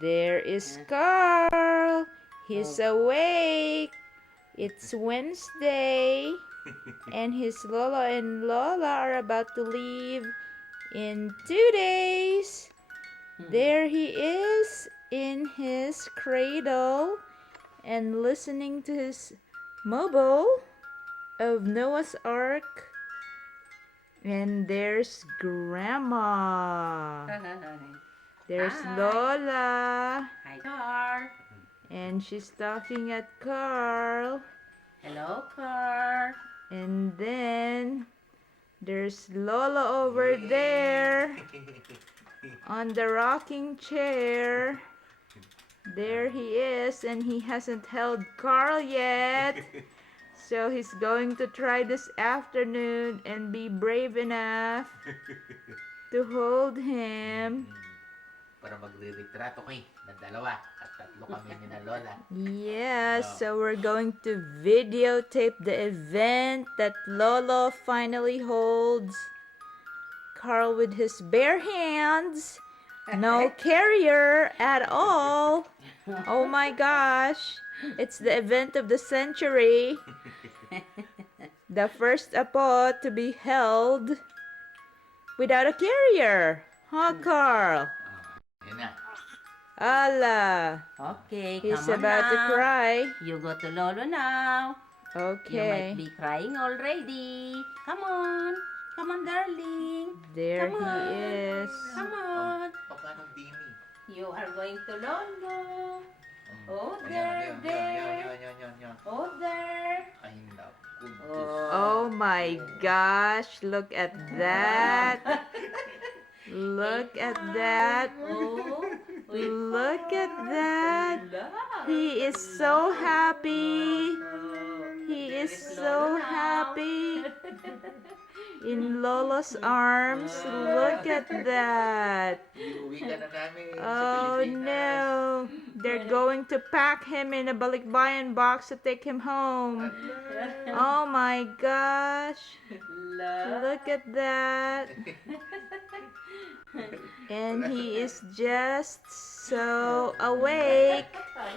There is Karl. He's awake. It's Wednesday. And his Lolo and Lola are about to leave in 2 days. There he is in his cradle and listening to his mobile of Noah's Ark. And there's Grandma. There's Hi. Lola. Hi, Karl. And she's talking at Karl. Hello, Karl. And then there's Lola over there on the rocking chair. There he is, and he hasn't held Karl yet. So he's going to try this afternoon and be brave enough to hold him. Para magre-retrato kami na dalawa at tatlo kami ni na Lola. Yeah, so we're going to videotape the event that Lolo finally holds Karl with his bare hands. No carrier at all. Oh my gosh. It's the event of the century. The first apo to be held without a carrier. Huh, Karl? Yan na. Allah. Okay, He's come on about to now. cry. You go to Lolo now. You Okay. might be crying already. Come on. Come on, darling. There Come he on. is. Come on. Paano Dini? You are going to Lolo. Oh, Ayan. there. Oh, there. Ay, naku. Oh my gosh, look at that. Look at that. Oh, Look at that. Lola. He is so happy. He There is is so Lolo now. happy in Lola's arms. Look at that. Iuwi ka na namin sa Oh Pilipinas. no. They're going to pack him in a balikbayan box to take him home. Oh my gosh. Look at that. And he is just so awake.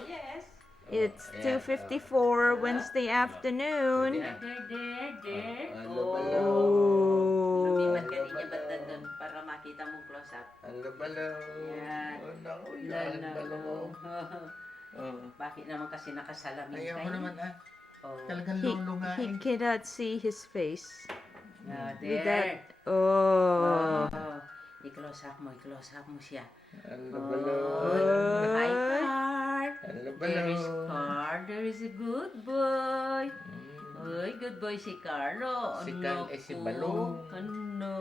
Yes. It's Ayan. 2:54 Wednesday afternoon. There. Oh. Lumipat ka niya ba't nandun para makita mong close up? Hello, balaw. Yan. Oh, naku, yan, balaw. Oh. Bakit naman kasi nakasalamin Ayaw kayo? mo naman, ah. Oh. Talagang He, lolo nga he eh. cannot see his face. With There. that, oh. I-close up mo siya. Hello, Oh. balaw. Hi, Karl. Hello, There is balaw. Karl. There is a good boy. Uy, good boy si Carlo. Si Karl ay si Balong. Ano?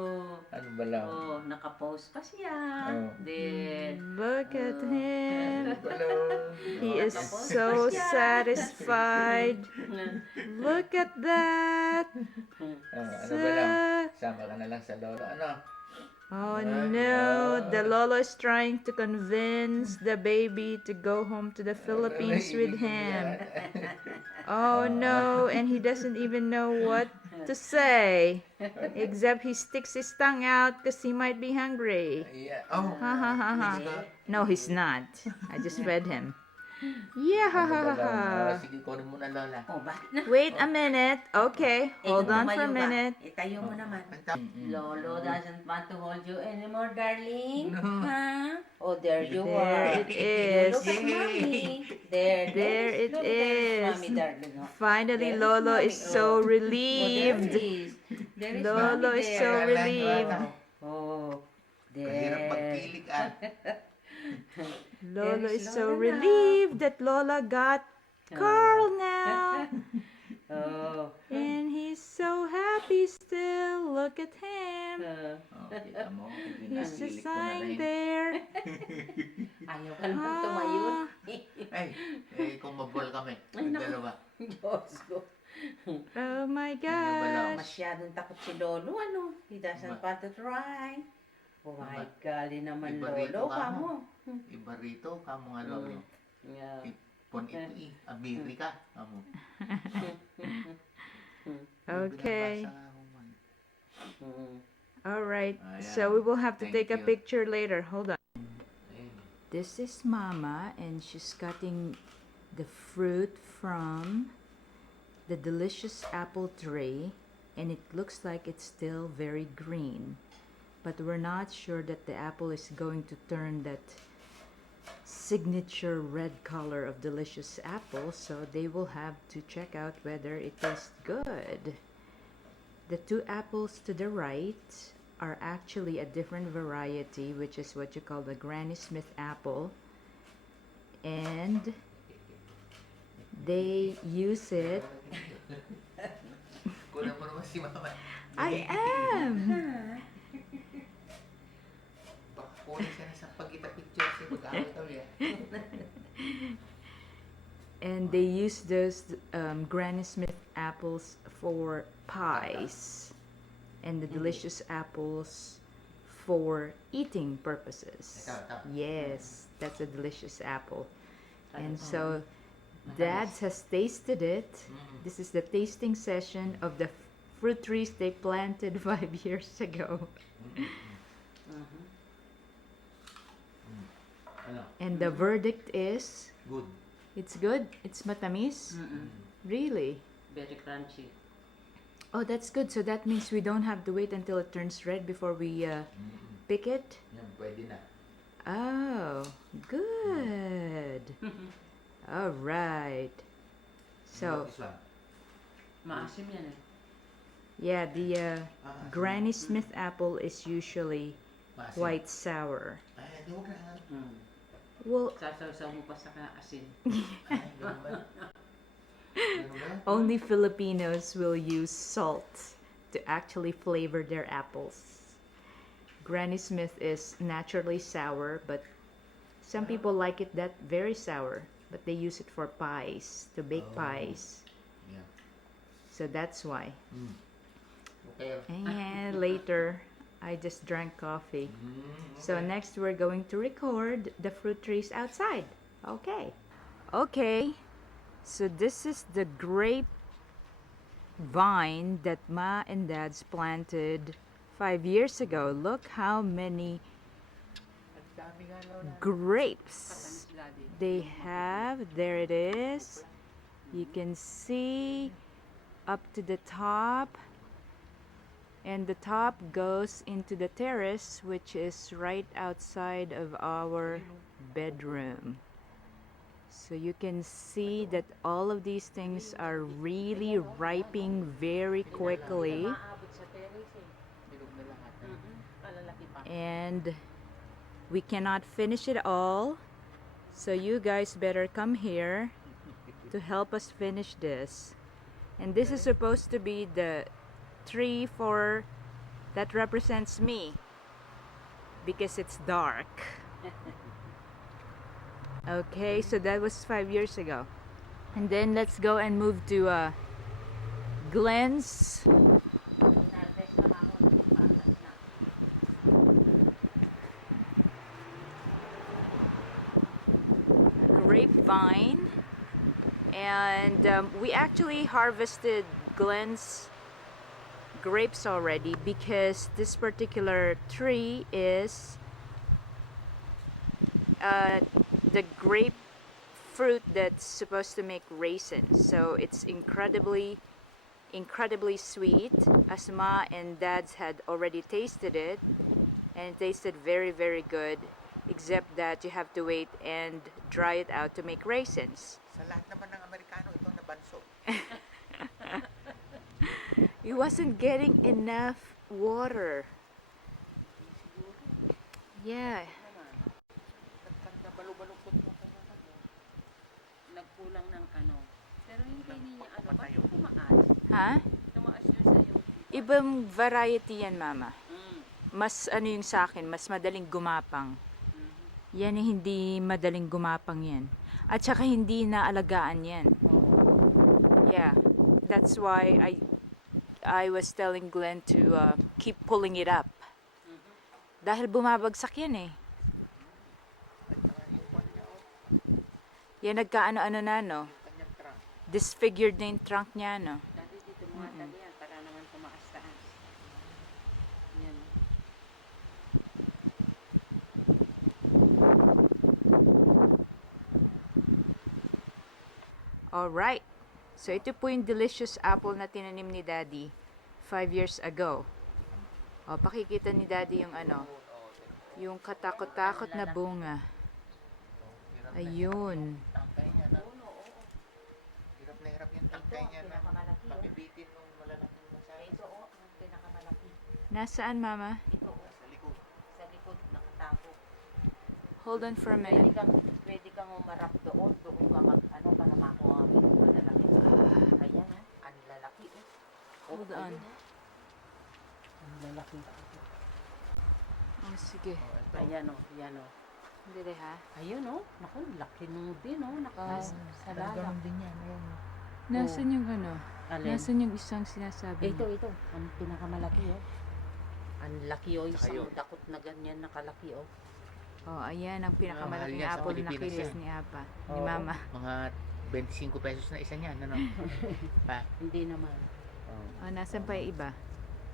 Ano balaw? Oh, naka-pose pa siya. Oh. Then, Look at him. Balaw. He is so satisfied. Look at that. Ano balaw? Sama ka na lang sa lolo. Ano? Oh no, the Lolo is trying to convince the baby to go home to the Philippines with him. Oh no, and he doesn't even know what to say. Except he sticks his tongue out because he might be hungry. Yeah. Oh. Ha ha ha ha. No, he's not. I just fed him. Yeah, ha ha ha ha. Sige, kunin mo na, Lola. oh, bakit na? Wait a minute. Okay, hold on for a tumayo ka. minute. Itayo mo naman. Lolo doesn't want to hold you anymore, darling. Huh? Oh, there you There are. it is. Look at mommy. There It look, is. Mommy, darling. Oh. Finally, There is Lolo mommy. is so Oh, relieved. there is Lolo mommy is there. so relieved. Oh, Kahirap there. magkilig, ah. Lolo There is is so Lola now. relieved that Lola got Karl now. Oh. And he's so happy still. Look at him. Oh, kita mo. He's just Pinakilig ko na lying rin. there. Ayaw ka naman tumayo. Ah, Ay, kung mabol kami. Ay, naku. Dalawa. Diyos ko. oh my balaw. gosh. Masyadong takot si Lolo, ano? He doesn't want to try. Oh my gali naman, Iba rito Lolo, ka mo. kamo. Iba rito, kamo nga lolo. Yeah. Ipon ito Amerika, kamo. Okay. Binabasa ako man. Mm. All right. Ayan. So we will have to Thank take a you. picture later. Hold on. Ayun. This is Mama, and she's cutting the fruit from the delicious apple tree, and it looks like it's still very green, but we're not sure that the apple is going to turn that signature red color of delicious apple, so they will have to check out whether it tastes good. The two apples to the right are actually a different variety, which is what you call the Granny Smith apple, and they use it. Kulang mo naman si Mama. I am. Baka kulang siya na sa pagkita-picture siya. Mag-aaral daw yan. And they use those Granny Smith apples for pies, and the delicious apples for eating purposes. Ito. Yes, that's a delicious apple. And so Dad has tasted it. This is the tasting session of the fruit trees they planted 5 years ago. Ano? And the verdict is, Good. it's good. It's matamis. Really? Very crunchy. Oh, that's good. So that means we don't have to wait until it turns red before we pick it. Yan, pwede na. Oh, good. All right. So, This one. Maasim yan eh. yeah, the Granny Smith apple is usually Maasim. quite sour. Ay, di huwag na. Well, Sasaw-saw mo pa sa asin. Ay, ganun ba? Ganun ba? only Filipinos will use salt to actually flavor their apples. Granny Smith is naturally sour, but some people like it that very sour, but they use it for pies, to bake pies. Yeah. So that's why. Okay. And later, I just drank coffee. So Okay. next we're going to record the fruit trees outside. Okay. Okay. So this is the grape vine that Ma and Dad's planted 5 years ago. Look how many grapes they have. There it is. You can see up to the top. And the top goes into the terrace, which is right outside of our bedroom. So you can see that all of these things are really ripening very quickly. Maabot sa terrace eh. Malalaki pa. And we cannot finish it all. So you guys better come here to help us finish this. And this is supposed to be the tree for that represents me because it's dark. Okay, so that was 5 years ago. And then let's go and move to Glenn's Nartes na ako. Patas na. grapevine. And we actually harvested Glenn's grapes already because this particular tree is the grape fruit that's supposed to make raisins. So it's incredibly sweet. Asma and Dad's had already tasted it, and it tasted very good, except that you have to wait and dry it out to make raisins. Sa lahat naman ng Amerikano, ito ang nabanso. He wasn't getting enough water. Yeah. Nagkanda balubalotot mo ka naman. Nagkulang ng ano. Pero hindi niya ano. Patayo. Bakit tumaas? Ha? Tumaas yun sa'yo. Ibang variety yan, Mama. Mm. Mas ano yung sa akin, mas madaling gumapang. Yan hindi madaling gumapang yan. At saka hindi naalagaan yan. Yeah. That's why I was telling Glenn to keep pulling it up. Dahil bumabagsak yan eh. Yan nagkaano-ano na no. Kanyang trunk. Disfigured na yung trunk niya no. Dati dito mga tali yan para naman tumaas-taas. Yan. Alright. So, ito po yung delicious apple na tinanim ni Daddy 5 years ago. O, pakikita ni Daddy yung ano, yung katakot-takot na bunga. Ayun. Tangkay niya na. Hirap na hirap yung tangkay niya na. pinakamalaki, oh. Pabibitin nung malalaking masyado. Ito ang pinakamalaki. Nasaan, Mama? Ito Sa likod. sa likod nakatapo. Hold on for a Pwede minute. kang umarap doon ka para makuha mo yung malalaki. Ayan ang lalaki Hold on. Ang lalaki. Oh, sige. Ayan Dili ha? Ayun naku, laki nung din sa lala. Ganun din yan. Ayan. Nasaan yung ano? Alin? Nasaan yung isang sinasabi mo? Ito, ang pinakamalaki Ang laki Tsaka isang yun. dakot na ganyan nakalaki Oh, ayan ang Mahal pinakamalaking yan sa apple na Pilipinas kilis yan. ni Apa. Ni Oo. Mama. Mga 25 pesos na isa niyan. Ano? Pa. Hindi naman. Oh, nasaan pa yung iba?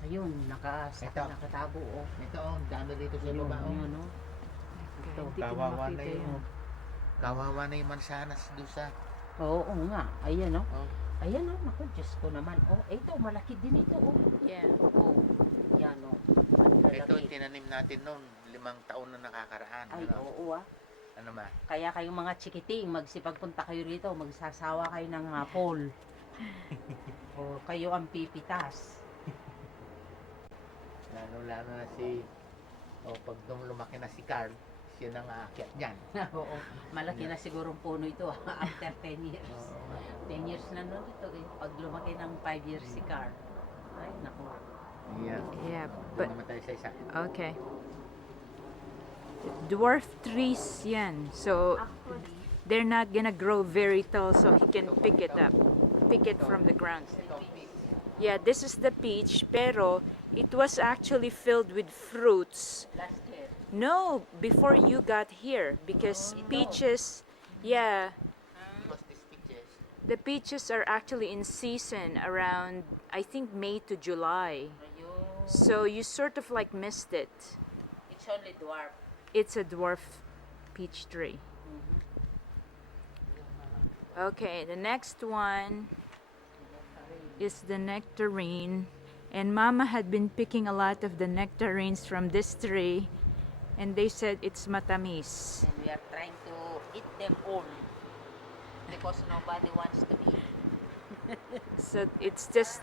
Ayun, Ito. nakatabo Ito dami dito sa Ayun, baba. yun Ito, hindi ko Kawawa na makita yung yun. kawawa na yung mansanas doon sa Oo nga, ayan oh. Ayan naku, Diyos ko naman. Ito, malaki din ito Yeah. Yan Ang Ito lalaki. tinanim natin noon 5 taon na nakakaraan. Ay, Ano? oo Ano ba? Kaya kayong mga chikiting, magsipagpunta kayo rito, magsasawa kayo ng apple. O kayo ang pipitas. Lalo na si pag lumaki na si Karl, siya nang aakyat diyan. Oo, malaki na siguro ang puno ito after 10 years. Oo. 10 years na nun ito Pag lumaki ng 5 years si Karl. Ay, naku. Yeah. Yeah, Doon but naman tayo sa isa. okay. Dwarf trees yan. So, Actually, they're not gonna grow very tall so he can pick it up. Pick it from the ground. Ito, peach. Yeah, this is the peach, pero it was actually filled with fruits. last year. No, before you got here, because peaches, yeah, Because these peaches, the peaches are actually in season around, I think, May to July. Ayun. So you sort of like missed it. It's only dwarf. It's a dwarf peach tree. Okay, the next one is the nectarine. And Mama had been picking a lot of the nectarines from this tree. And they said it's matamis. And we are trying to eat them all. Because nobody wants to eat. So it's just,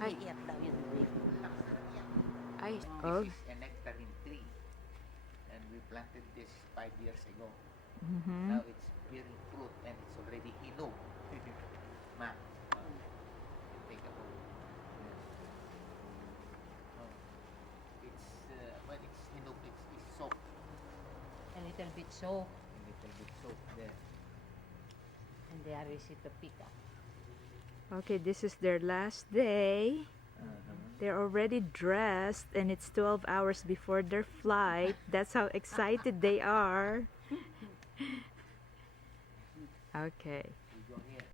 Ay. Iiyak daw yun, baby. oh, this is a nectarine tree. And we planted this 5 years ago. mhm. Now it's bearing fruit and it's already hinog. Ma, take a photo. It's when it's hinog, it's soaked. A little bit so. A little bit soaked there. And they are easy to pick up. Okay, this is their last day. They're already dressed and it's 12 hours before their flight. That's how excited they are. Okay. We go here.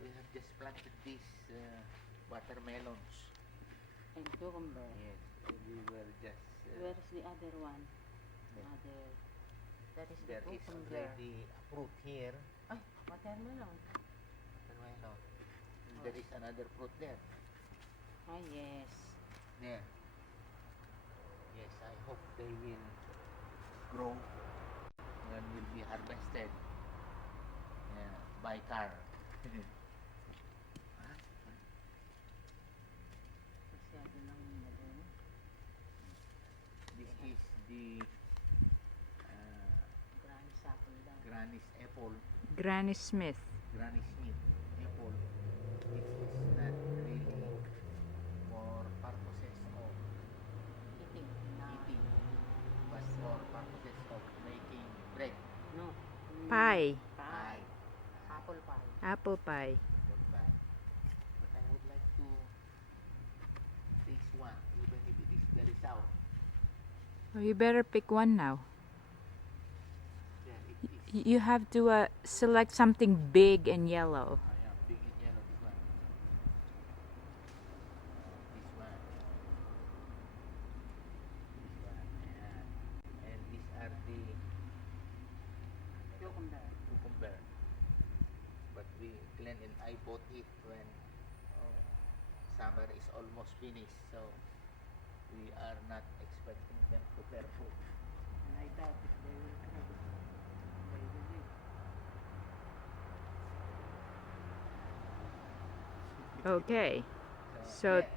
We have just planted these watermelons. And cucumber. Yes, we were just. Where is the other one? That is the There is cucumber. already a fruit here. Ay, watermelon. Watermelon. And there is another fruit there. Ah, yes. There. Yes, I hope they will grow and will be harvested by car. Masyado nang madami. This is the Granny sapple daw. Granny's apple, Granny Smith. Granny Smith apple. It is not really for purposes of Eating. Na, eating, but for purposes of making bread. no. Pie. Pie. Apple pie. Apple pie. Apple pie. But I would like to taste one, even if it is very sour. Oh, you better pick one now. Yeah, it is. You have to select something big and yellow. Yeah, big and yellow, this one. This one. This one. And these are the I bought it when summer is almost finished, so we are not expecting them to bear fruit. And I doubt if they will grow. They will live. Okay. So- yeah,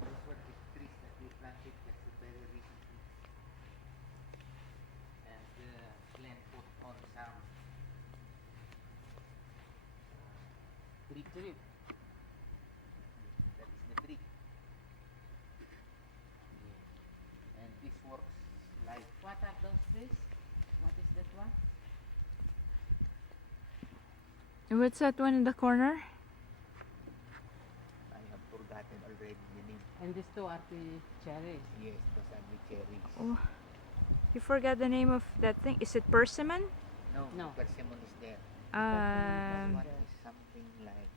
those were the trees that we planted just very recently, and Glenn put on some drip. Drip. That is the drip. Yeah. And this works like What are those trees? What is that one? What's that one in the corner? I have forgotten already the name. And these two are the cherries. Yes, those are the cherries. Oh, you forgot the name of that thing. Is it persimmon? No, No. persimmon is there. This Um, one is something like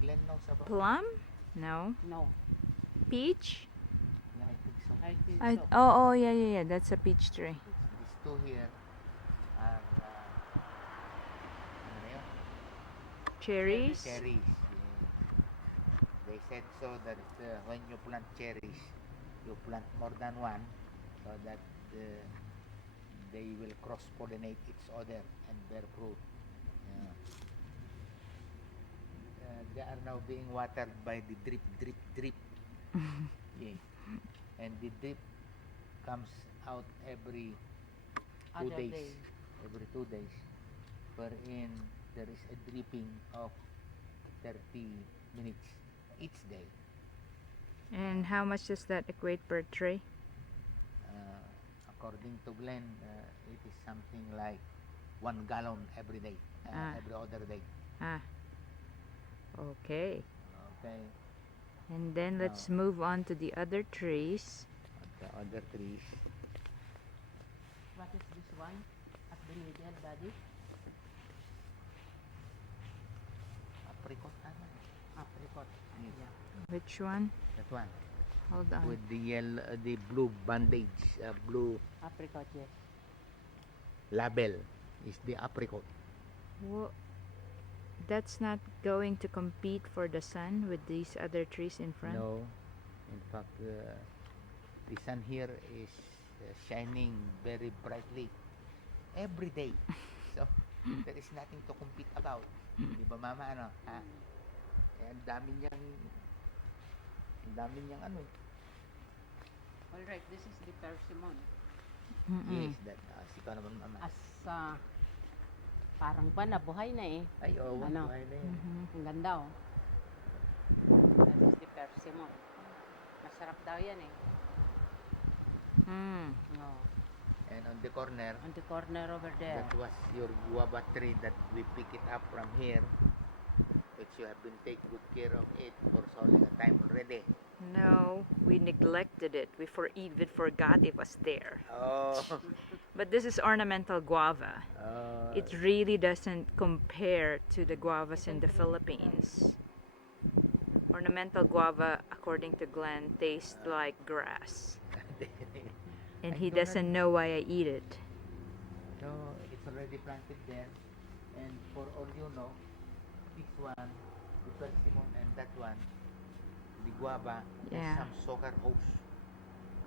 Glenn knows about. plum? No. No, Peach? Yeah, I think so. I think I so. oh yeah. That's a peach tree. These two here are ano na yun? Cherries. Cherries. Yeah. They said so that when you plant cherries, you plant more than one, so that they will cross-pollinate each other and bear fruit. Yeah. They are now being watered by the drip, drip, drip. Yeah. And the drip comes out every 2 Other days. day. Every 2 days. Wherein there is a dripping of 30 minutes each day. And how much does that equate per tree? According to Glenn, it is something like 1 gallon every day, every other day. Ah. Okay. Okay. And then let's Now, move on to the other trees. the other trees. What is this one? At the middle, Daddy? Apricot, ano? Apricot. Yes. Yeah. Which one? That one. Hold on. With the yellow, the blue bandage, blue Apricot, yes. label is the apricot. That's not going to compete for the sun with these other trees in front? No, in fact, the sun here is shining very brightly every day. So, there is nothing to compete about. Di ba, Mama, ano? Ha? Eh, ang dami niyang ano. All right, this is the persimmon. Mm-mm. Yes, that, sikaw naman, Mama. As parang pa nabuhay na eh. Ay, oo, Ano? buhay na yan. Mhm. Ang ganda oh. That is the persimmon. Masarap daw yan eh. Mm. Oh. And on the corner, On the corner over there. that was your guava tree that we pick it up from here, which you have been taking good care of it for so long a time already. No, we neglected it. We even forgot it was there. Oh, But this is ornamental guava. It really doesn't compare to the guavas in the Philippines. Ornamental guava, according to Glenn, tastes like grass. And he doesn't know why I eat it. so it's already planted there, and for all you know, this one, the persimmon, and that one, the guava, Yeah. has some soccer hose.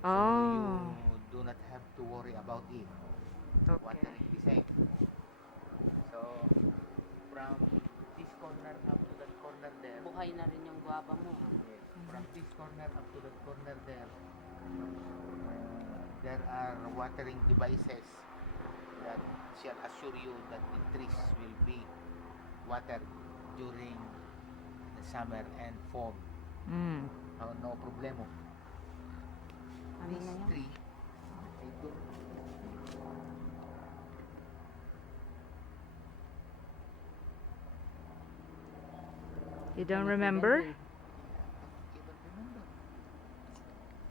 Oh, So you do not have to worry about it. okay. Watering the same. So from this corner up to that corner there, Buhay na rin yung guava mo. yes, from this corner up to that corner there are watering devices that shall assure you that the trees will be watered during the summer and fall. Mm. No problemo. Ano This na yan? tree, I don't You don't Ano remember? yan, even remember.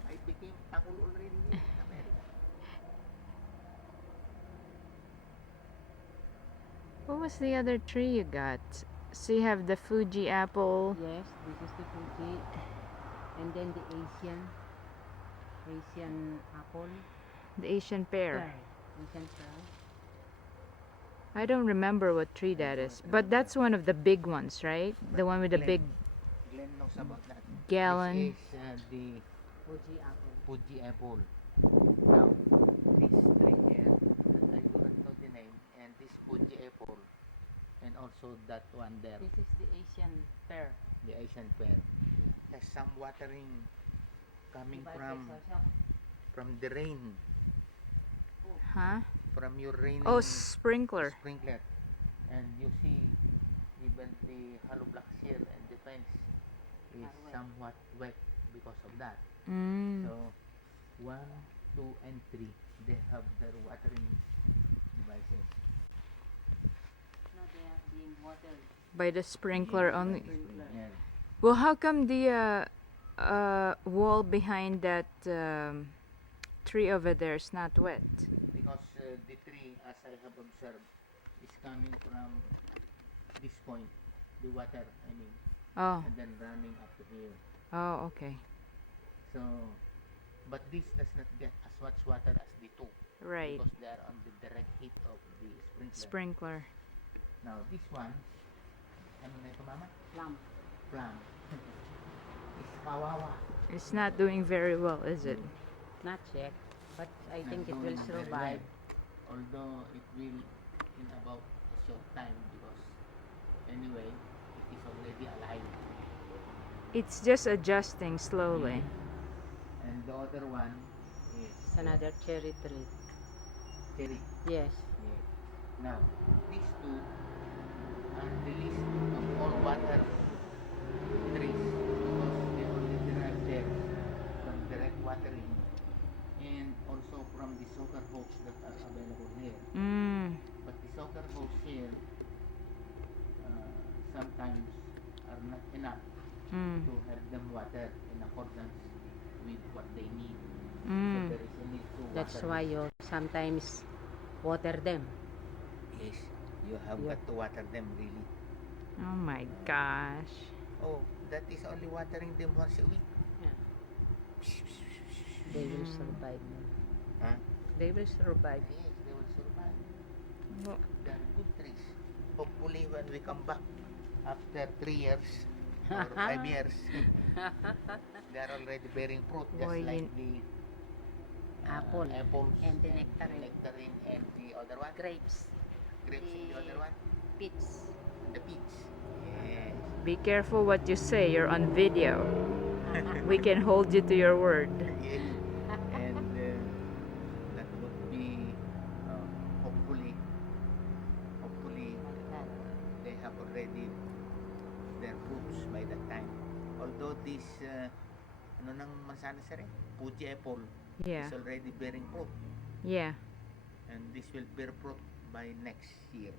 I became tangul already in America. What was the other tree you got? So you have the Fuji apple. Yes, this is the Fuji. And then the Asian apple. The Asian pear. Pear. Asian pear. I don't remember what tree that is, but that's one of the big ones, right? The one with the big Glenn knows about that. gallon. This is the Fuji apple. Fuji apple. Now, this tree here, I don't know the name, and this Fuji apple, and also that one there, This is the Asian pear. the Asian pear, has some watering coming from the rain, Huh? from your raining Oh, sprinkler. sprinkler, and you see even the hollow blocks here and the fence is Are wet. somewhat wet because of that. Mm. So 1, 2, and 3 they have their watering devices. No, they are being watered. By the sprinkler only. Sprinkler. Yeah. Well, how come the wall behind that tree over there is not wet? Because the tree, as I have observed, is coming from this point, the water, I mean, Oh, and then running up to here. oh, okay. So, but this does not get as much water as the two, Right. because they are on the direct heat of the sprinkler. Sprinkler. Now, this one, ano na ito, Mama? Plum. Plum. Is kawawa. It's not doing very well, is it? Not yet, but I Not think it doing will very survive. well. Although it will in about a short time, because anyway, it is already alive. It's just adjusting slowly. And the other one is It's another cherry tree. cherry. Yes. Yeah. Now, these two are the least of all water trees, because they only derive there from direct watering and also from the soaker hose that are available here. Mm. But the soaker hose here sometimes are not enough Mm. to have them water in accordance with what they need. So Mm. there is a need to That's water. why you sometimes water them. Yes, you have Yeah. got to water them really. Oh my gosh. Oh, that is only watering them once a week. Yeah. They will Mm. survive. Huh? They will survive. Yes, they will survive. Well, They are good trees. Hopefully when we come back after 3 years or 5 years, they are already bearing fruit, just Boy, like the Apple apples and the nectarine. nectarine and the other one, Grapes. grapes and the other one, Peach. the peach. Yes. be careful what you say. You're on video. We can hold you to your word. Yes. And that would be hopefully they have already their fruits by that time. Although this ano nang mansanas rin, Fuji apple Yeah. is already bearing fruit, Yeah. and this will bear fruit by next year.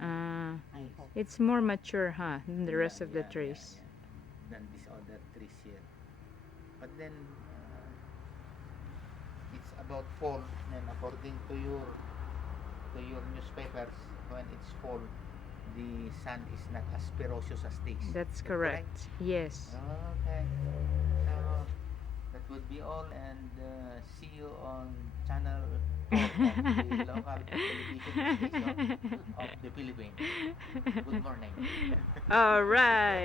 I hope. It's more mature, huh, than the rest Yeah, of the yeah, trees. yeah, than these other trees here. But then it's about fall, and according to your newspapers, when it's fall, the sun is not as ferocious as this. That's Is that correct. Yes. Okay. So that would be all, and see you on channel 4 of the local television station of the Philippines. Good morning. All right.